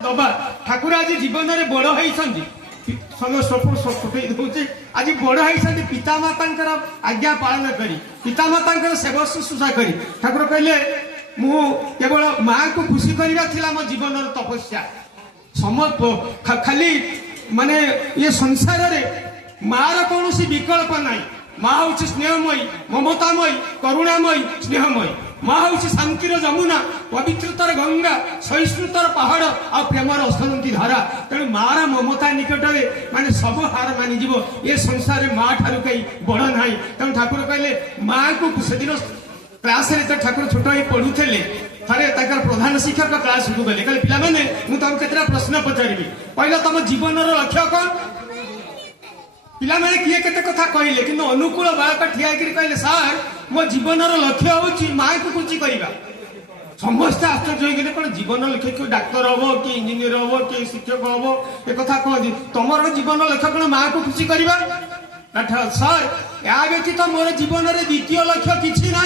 दबा ठाकुर आज जीवन में बड़ होती आज बड़ होती पितामाता आज्ञा पालन करी पितामाता सेवा शुश्रूषा करी ठाकुर कहले मु केवल माँ को खुशी करवा मो जीवन तपस्या खाली माने ये संसार रे मार कौन विकल्प नाई माँ हूँ स्नेहमयी ममतामयी करुणामयी स्नेहमयी माँ हूँ शांतिर जमुना पवित्रतार गंगा सहिष्णुतार पहाड़ आ प्रेमर अस्तनती धारा तेणु मार ममता निकट में माने सब हार मानिज ये संसार में माँ ठार कहीं बड़ ना तेणु ठाकुर कहले माँ को से दिन क्लास ठाकुर छोट ही पढ़ुले थे तर प्रधान शिक्षक क्लास को गले कहले पिलाने मुझे केतटा प्रश्न पचारि पहला तुम जीवन लक्ष्य कौन पिला माने किए केते कथा कहले कि अनुकूल बालक ठिया कहले सार मो जीवन लक्ष्य हूँ माँ को खुशी करवा समस्त आश्चर्य होगी कौन जीवन लक्ष्य कि डाक्तर हम कि इंजीनियर हम कि शिक्षक हम एक कथा कहती तुम जीवन लक्ष्य कौन माँ को खुशी करवा सार या व्यतीत मोर जीवन में द्वितीय लक्ष्य किसी ना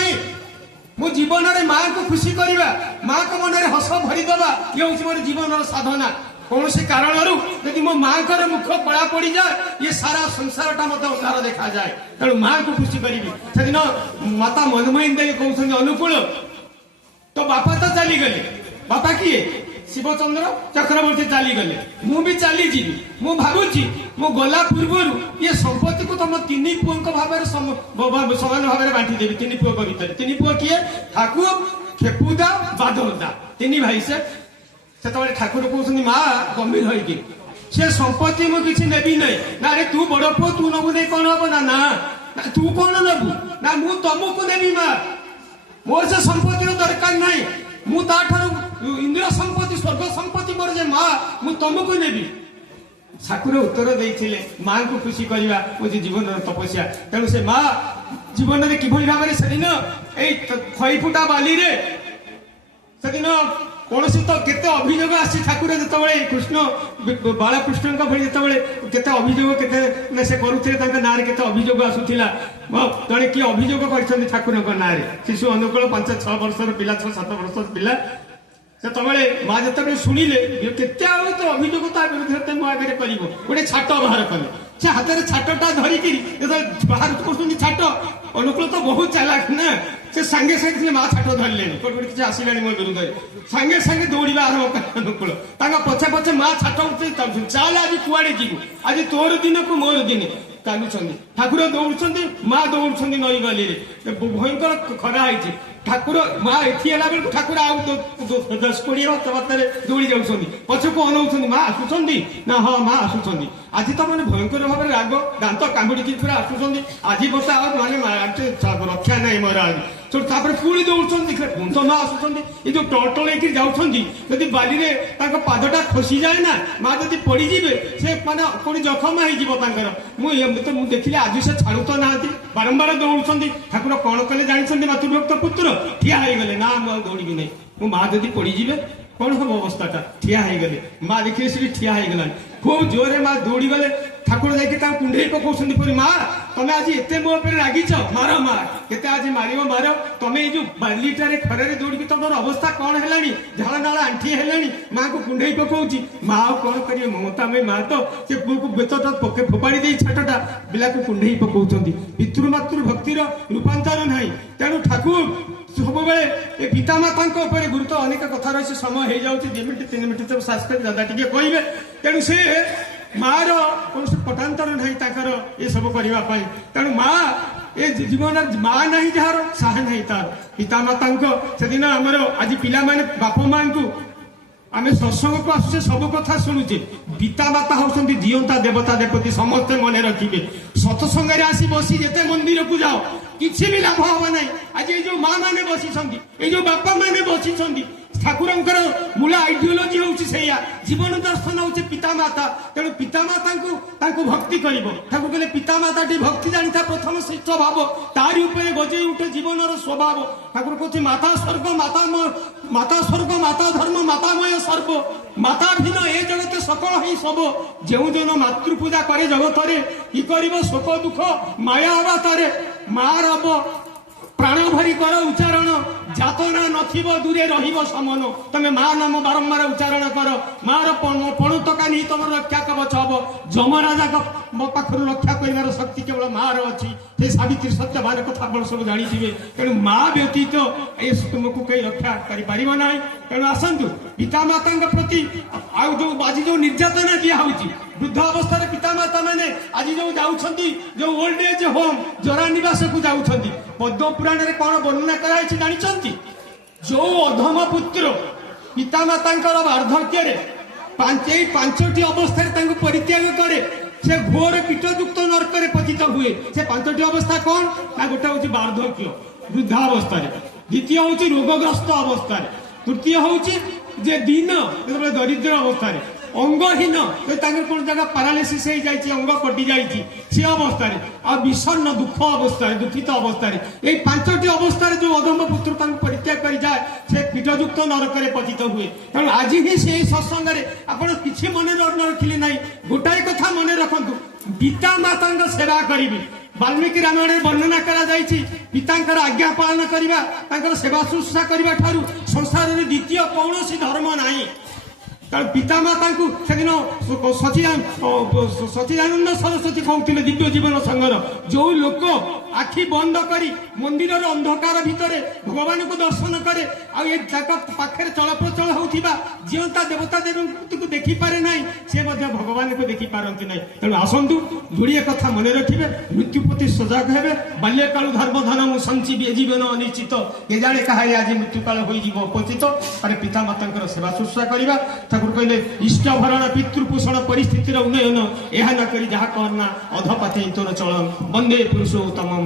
मो जीवन में माँ को खुशी करवा माँ को मन में हस भरीदबा ये हूँ मोर जीवन साधना कौन से कारण यदि मो माँ का मुख कला पड़ जाए ये सारा संसार टा मत अंधार देखा जाए तेणु माँ को खुशी करी से दिन माता मनमोहन देवी कहते अनुकूल तो बापा तो चली गले बापा किए शिवचंद्र चक्रवर्ती चली गले मु भी चली जी मु भावुची मु गला पूर्व ये संपत्ति को तुम तीन पुओं भाव समान भाव बांटी देवी तीन पुओ भर तीन पुओ किए ठाकुर खेपुदा बादलदा तीन भाई से ठाकुर कहते माँ गंभीर होगी से संपत्ति मुझे किसी नेबी नहीं ना रे तू बड़ पुओ तू नबू नहीं कौन हम ना ना तू कौन नबू ना मु तुमको नेबी माँ मोर से संपत्ति दरकार नहीं मुझे इंद्र संपत्ति स्वर्ग संपत्ति मोर जे माँ मु तुमको नेबी ठाकुर उत्तर देते माँ को खुशी करवा मुझे जीवन तपस्या तेणु से माँ जीवन में किभली भाव से दिन खई फुटा बाली रे से दिन कौन तो केते अभियोग आसी ठाकुर जो कृष्ण बालकृष्ण भली जो केते अभियोग के से करुले ना केते अभियोग आसूला जड़े किए अभियोग कर ठाकुर ना शिशु अनुकूल 5-6 वर्षर पिला 6-7 वर्षर पिला से तबले माँ जो शुणिले केते तो अभियोग विरुद्ध मो आगे कर गोटे छाट बाहर कले से हाथ में छाटा धरिकी बाहर कर छाट अनुकूल तो बहुत चालाक ना से सांगे सांगे माँ छाट धरले किसी आसला मो विरुद्ध सांगे सांगे दौड़ा आरम्भ कर अनुकूल पछे पछे माँ छाट चाल आज कुआड़े जीवु आज तोर दिन को मोर दिन चालुंट ठाकुर दौड़ माँ दौड़ नई गली भयंकर खरा है ठाकुर माँ एला बेलू ठाकुर आउ 10-20 बात दौड़ी जाऊँ पछक अनाऊँ माँ आसुँच ना हाँ माँ आसुँच आज तो मैंने भयंकर भाव राग दांत कामुड़ी पूरा आसुँच आज बस माने रक्षा ना मोर आज पुणी दौड़ तो माँ आसुँच ये जो टलटल जाऊँगी बाली में पादटा खसी जाए ना माँ जब पड़ीजे से मैंने कौन जखम हो देखिले आज से छाड़ू तो ना बारंबार दौड़ ठाकुर कौन कले जानते मातृभक्त पुत्र ठिया हो गले ना मुझे दौड़ी नहीं मो माँ जब पड़ीजे कौन हम अवस्था ठिया हो गले माँ देखिए सी ठिया हो गला खूब जोरे माँ दौड़ी गले ठाकुर जाकि कुंडे पकाउछन्ति परी माँ तमें आज एत मो पर रागिच मार मार केते आज मार मार तमें जो बालीटारे खरे दौड़ी तुम अवस्था कौन है झाड़ नाला आंठी है माँ को कुंडे पकाउची माँ कौन करिए ममता में माँ तो से पुओ को बेतटा पके फोपाड़ी दे छाटटा पिला को कुंडे पकाउछन्ति पितृमातृ भक्तिर रूपांतर नहीं तेणु ठाकुर सब बेले पितामाता गुरुत्व अनेक कथा रही समय हो जाऊँगी 2 मिनिट 3 मिनिट तक शास्त्र दादा टे कहे तेणु से मार कौन पटान्तर नहीं ये सब करने तेणु माँ ये जीवन माँ नहीं जार साह नहीं तार पितामाता से दिन आमर आज पिला बाप माँ को आम सत्संग को आसुचे सब कथा शुणुचे पितामाता होती दियंता देवता देवती समस्ते मन रखिए सत्संग आसी बसी जिते मंदिर को जाओ किसी भी लाभ हम ना आज ये जो माँ मैंने बसी ये जो बापा मैंने बसी ठाकुर मूल आइडियोलोजी हूँ जीवन दर्शन हूँ पितामाता तेणु पितामाता को भक्ति कर ठाकुर कहले पितामाता भक्ति जानी था प्रथम श्रेष्ठ भाव तारी उपरे गजे उठे जीवन स्वभाव ठाकुर कहते माता स्वर्ग माता धर्म मातामय सर्व माता भिन्न ए जगत सकल ही सब जो जन मातृपूजा करे जगत कि कर शोक दुख माया अवतारे माँ रब प्राण भरी कर उच्चारण जातना नथिब दूरे रहिब समन तमे माँ नाम बारंबार उच्चारण कर मार पणुतका नहीं तुम रक्षा कवच हम जमराजा पाखर रक्षा कर शक्ति केवल मार अच्छी से सावित्री सत्यवान कथा आप सब जानी तेणु माँ व्यतीत ये तुमको कहीं रक्षा कर ना तेणु आसतु पितामाता प्रति आज जो निर्यातना दिया वृद्ध अवस्था पितामाता मैंने आज जो जाऊँगी जो ओल्ड एज होम जरा निवास को जाऊँगी पद्म पुराण में कौन वर्णना कराई जानी जो अधम पुत्र पितामाता वार्धक्य पांचटी अवस्था परित्याग करे से घोर कीटयुक्त नरक पतित हुए से पांचटी अवस्था कौन ना गोटे हूँ वार्धक्य वृद्धावस्था द्वितीय हूँ रोगग्रस्त अवस्था तृतीय हूँ दिन दरिद्र अवस्था अंगहीन कौन जगह पारालीसीस हो जाए अंग कटि जाए अवस्था आ विषन्न दुख अवस्था दुखित अवस्था ये पांचटी अवस्था जो अधम पुत्र परित्याग कर जाए से कीटयुक्त नरक पतित हुए तेणु आज ही से सत्संग आपड़ कि मन रखिले ना गोटाए कथा मन रखु पिता माता सेवा करी वाल्मीकि रामायण वर्णना करा पिता आज्ञा पालन करने सेवा शुश्रूषा करने ठारू संसार में द्वितीय कौन धर्म नहीं कारण पिता माता सेदिन सचिदानंद सरस्वती कहते दिव्य जीवन संघर जो लोक आखि बंद करी मंदिर अंधकार भितर भगवान को दर्शन करे आखिर चलप्रचल होता जीवता देवता देवी को देखी पारे ना से भगवान को देखी पारती ना तेणु आसतु जोड़िए कथा मन रखिए मृत्यु प्रति सजग हे बाल्यकाल धर्म धन संची जीवन अनिश्चित ये जाने कहे आज मृत्युकाल उपचित अरे पिता माता सेवा शुश्रूषा करवा ठाकुर कहले इष्ट भरण पितृपोषण परिस्थितिर उन्नयन यह न करी जहाँ करना अधपाते तोर चलन वंदे पुरुषोत्तम।